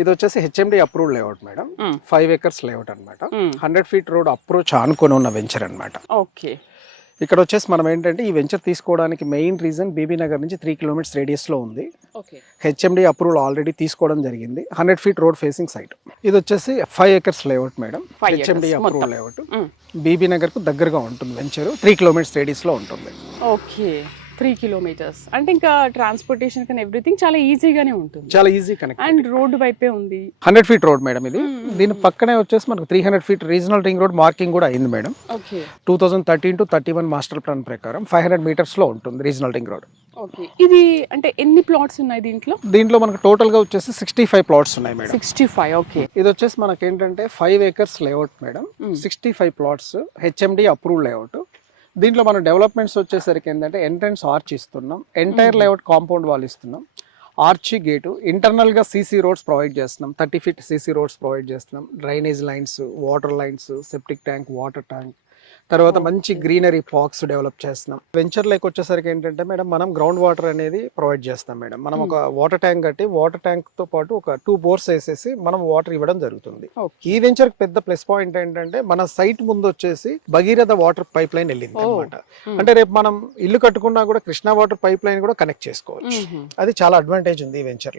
ఇది వచ్చేసి HMD approved layout madam. 5 acres layout అనమాట. 100 feet రోడ్ అప్రోచ్ ఆనుకొని ఉన్న వెంచర్ అనమాట. ఓకే. ఇక్కడ వచ్చేసి మనం ఏంటంటే ఈ వెంచర్ తీసుకోవడానికి మెయిన్ రీజన్ బీబీ నగర్ నుంచి 3 kilometers రేడియస్ లో ఉంది. హెచ్ఎండి అప్రూవల్ ఆల్రెడీ తీసుకోవడం జరిగింది. 100 feet రోడ్ ఫేసింగ్ సైట్. ఇది వచ్చేసి 5 acres layout madam. HMD approval layout. Bibinagar కు దగ్గరగా ఉంటుంది వెంచర్. 3 kilometers రేడియస్ లో ఉంటుంది. ఓకే, 3 kilometers అంటే ఇంకా ట్రాన్స్పోర్టేషన్ కానీ ఎవ్రీథింగ్ చాలా ఈజీగానే ఉంటుంది. చాలా ఈజీ కనెక్ట్. అండ్ రోడ్డు వైపే ఉంది. 100 feet రోడ్ మేడం ఇది. దీని పక్కనే వచ్చేసి మనకు 300 feet regional ring road marking కూడా అయింది madam. Okay. 2013 to 31 master plan ప్రకారం 500 meters లో ఉంటుంది రీజనల్ రింగ్ రోడ్. ఓకే. ఇది అంటే ఎన్ని ప్లాట్స్ ఉన్నాయి దీంట్లో? దీంట్లో మనకు టోటల్ గా వచ్చేసి 65 plots ఉన్నాయి మేడం. 65. ఓకే. ఇది వచ్చేసి మనకి ఏంటంటే 5 acres layout madam. 65 plots HMD approve layout. దీంట్లో మనం డెవలప్మెంట్స్ వచ్చేసరికి ఏంటంటే ఎంట్రన్స్ ఆర్చ్ ఇస్తున్నాం, ఎంటైర్ లేఅవుట్ కాంపౌండ్ వాల్ ఇస్తున్నాం, ఆర్చ్ గేటు, ఇంటర్నల్ గా సీసీ రోడ్స్ ప్రొవైడ్ చేస్తున్నాం, 30 feet సీసీ రోడ్స్ ప్రొవైడ్ చేస్తున్నాం, drainage lines, water lines, septic tank, water tank, తర్వాత మంచి గ్రీనరీ పార్క్స్ డెవలప్ చేస్తున్నాం. వెంచర్ లైక్ వచ్చేసరికి ఏంటంటే మేడం మనం గ్రౌండ్ వాటర్ అనేది ప్రొవైడ్ చేస్తాం మేడం. మనం ఒక వాటర్ ట్యాంక్ కట్టి వాటర్ ట్యాంక్ తో పాటు ఒక 2 bores వేసేసి మనం వాటర్ ఇవ్వడం జరుగుతుంది. ఈ వెంచర్ పెద్ద ప్లస్ పాయింట్ ఏంటంటే మన సైట్ ముందు వచ్చేసి భగీరథ వాటర్ పైప్ లైన్ వెళ్ళింది అనమాట. అంటే రేపు మనం ఇల్లు కట్టుకున్నా కూడా కృష్ణా వాటర్ పైప్ లైన్ కూడా కనెక్ట్ చేసుకోవచ్చు. అది చాలా అడ్వాంటేజ్ ఉంది ఈ వెంచర్ లో.